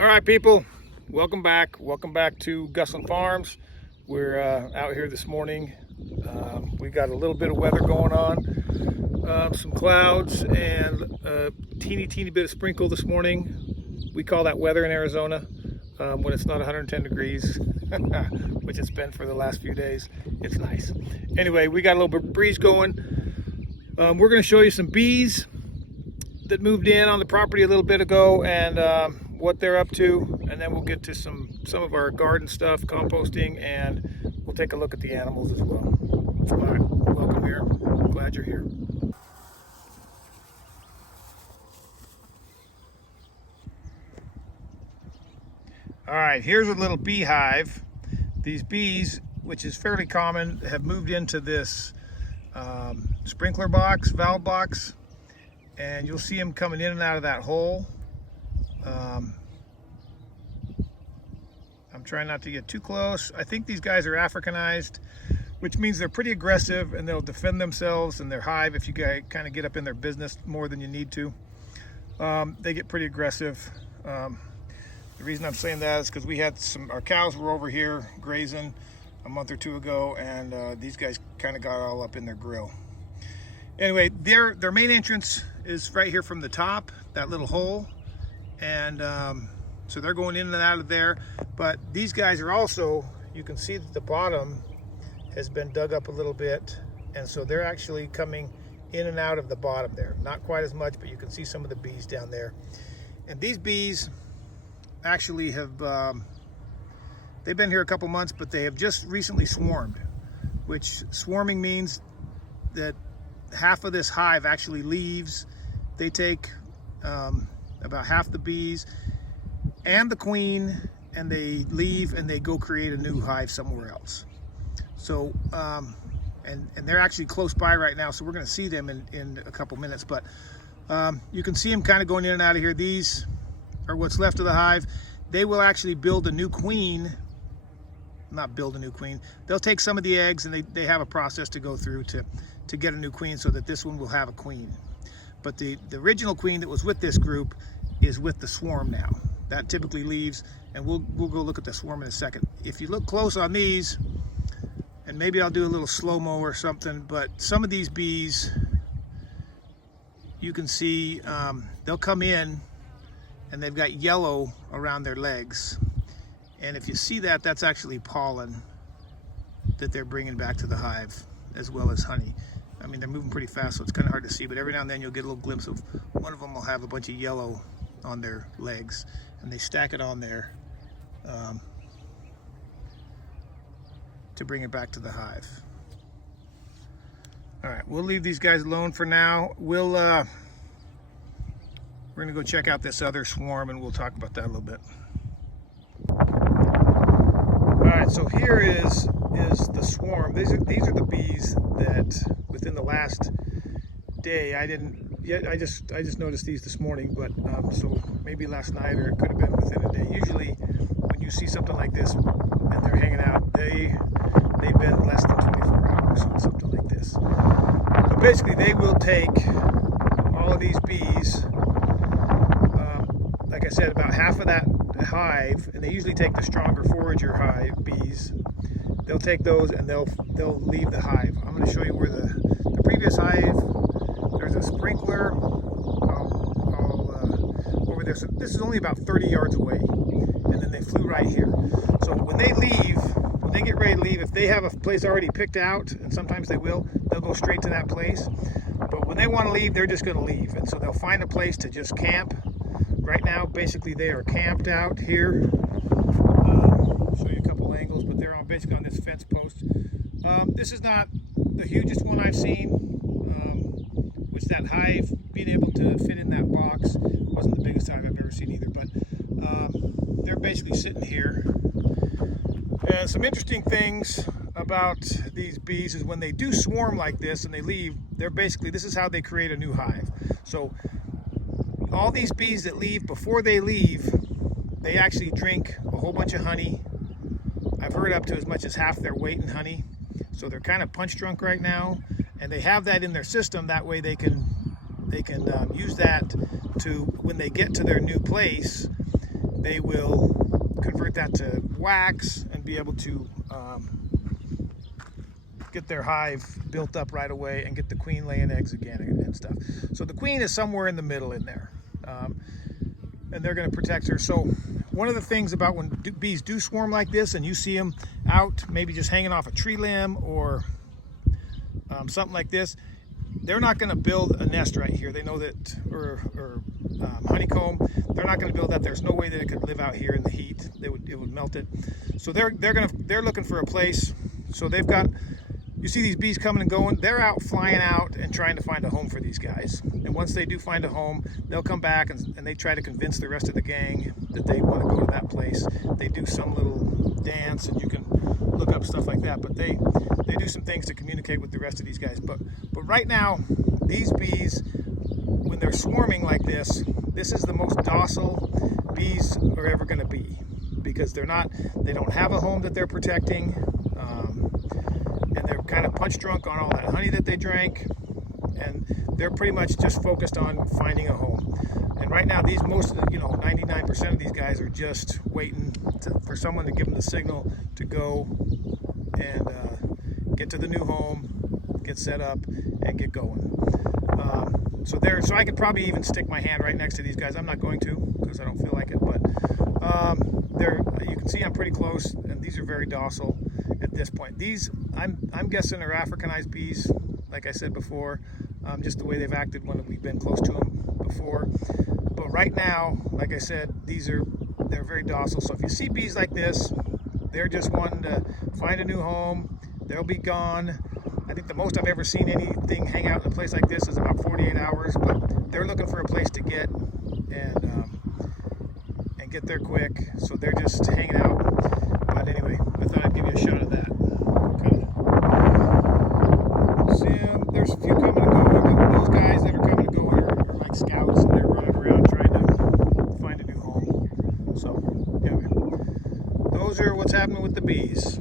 All right, people, welcome back to Gusland Farms. We're out here this morning. We got a little bit of weather going on, some clouds and a teeny bit of sprinkle this morning. We call that weather in Arizona when it's not 110 degrees, which it's been for the last few days. It's nice. Anyway, we got a little bit of breeze going. We're going to show you some bees that moved in on the property a little bit ago and what they're up to, and then we'll get to some of our garden stuff, composting, and we'll take a look at the animals as well. All right, welcome here. Glad you're here. All right, here's a little beehive. These bees, which is fairly common, have moved into this sprinkler box, valve box, and you'll see them coming in and out of that hole. I'm trying not to get too close. I think these guys are Africanized, which means they're pretty aggressive and they'll defend themselves in their hive if you guys kind of get up in their business more than you need to. They get pretty aggressive. The reason I'm saying that is because we had our cows were over here grazing a month or two ago, and these guys kind of got all up in their grill. Anyway, their main entrance is right here from the top, that little hole, and so they're going in and out of there. But these guys are also, you can see that the bottom has been dug up a little bit, and so they're actually coming in and out of the bottom there. Not quite as much, but you can see some of the bees down there. And these bees actually have, they've been here a couple months, but they have just recently swarmed, which swarming means that half of this hive actually leaves. They take about half the bees and the queen, and they leave and they go create a new hive somewhere else. So and they're actually close by right now, so we're going to see them in a couple minutes. But you can see them kind of going in and out of here. These are what's left of the hive. They will actually build a new queen. Not build a new queen. They'll take some of the eggs, and they have a process to go through to get a new queen, so that this one will have a queen. But the original queen that was with this group is with the swarm now. That typically leaves, and we'll go look at the swarm in a second. If you look close on these, and maybe I'll do a little slow-mo or something, but some of these bees, you can see they'll come in and they've got yellow around their legs. And if you see that, that's actually pollen that they're bringing back to the hive, as well as honey. I mean, they're moving pretty fast, so it's kind of hard to see, but every now and then you'll get a little glimpse of one of them will have a bunch of yellow on their legs, and they stack it on there to bring it back to the hive. All right, we'll leave these guys alone for now. We're gonna go check out this other swarm, and we'll talk about that a little bit. All right, so here is the swarm. These are the bees that within the last day, I just noticed these this morning, but so maybe last night, or it could have been within a day. Usually when you see something like this and they're hanging out, they've been less than 24 hours on something like this. So basically they will take all of these bees, like I said, about half of that hive, and they usually take the stronger forager hive bees. They'll take those and they'll leave the hive. I'm going to show you where the previous hive, there's a sprinkler over there. So this is only about 30 yards away, and then they flew right here. So when they leave, when they get ready to leave, if they have a place already picked out, and sometimes they will, they'll go straight to that place. But when they want to leave, they're just going to leave, and so they'll find a place to just camp. Right now, basically, they are camped out here. I'll show you a couple angles, but they're basically on this fence post. This is not the hugest one I've seen. Which that hive being able to fit in that box wasn't the biggest hive I've ever seen either. But they're basically sitting here. And some interesting things about these bees is when they do swarm like this and they leave, this is how they create a new hive. So all these bees that leave, before they leave, they actually drink a whole bunch of honey. I've heard up to as much as half their weight in honey. So they're kind of punch drunk right now, and they have that in their system. That way they can use that to, when they get to their new place, they will convert that to wax and be able to get their hive built up right away and get the queen laying eggs again and stuff. So the queen is somewhere in the middle in there, and they're going to protect her. So one of the things about when bees do swarm like this and you see them out maybe just hanging off a tree limb or something like this, they're not going to build a nest right here. They know that, or honeycomb, they're not going to build that. There's no way that it could live out here in the heat. It would melt it. So they're looking for a place. So they've got, you see these bees coming and going, they're out flying out and trying to find a home for these guys. And once they do find a home, they'll come back and they try to convince the rest of the gang that they want to go to that place. They do some little dance, and you can look up stuff like that, but they do some things to communicate with the rest of these guys. But right now, these bees, when they're swarming like this, this is the most docile bees are ever going to be, because they don't have a home that they're protecting, and they're kind of punch drunk on all that honey that they drank, and they're pretty much just focused on finding a home. And right now, 99% of these guys are just waiting for someone to give them the signal to go and get to the new home, get set up, and get going. So I could probably even stick my hand right next to these guys. I'm not going to, because I don't feel like it, but you can see I'm pretty close, and these are very docile at this point. These, I'm guessing, are Africanized bees, like I said before, just the way they've acted when we've been close to them before. But right now, like I said, they're very docile. So if you see bees like this, they're just wanting to find a new home. They'll be gone. I think the most I've ever seen anything hang out in a place like this is about 48 hours, but they're looking for a place to get and get there quick. So they're just hanging out. But anyway, I thought I'd give you a shot of that. Okay. See, there's a few coming and going, but those guys that are coming and going are like scouts, and they're running around trying to find a new home. So anyway, those are what's happening with the bees.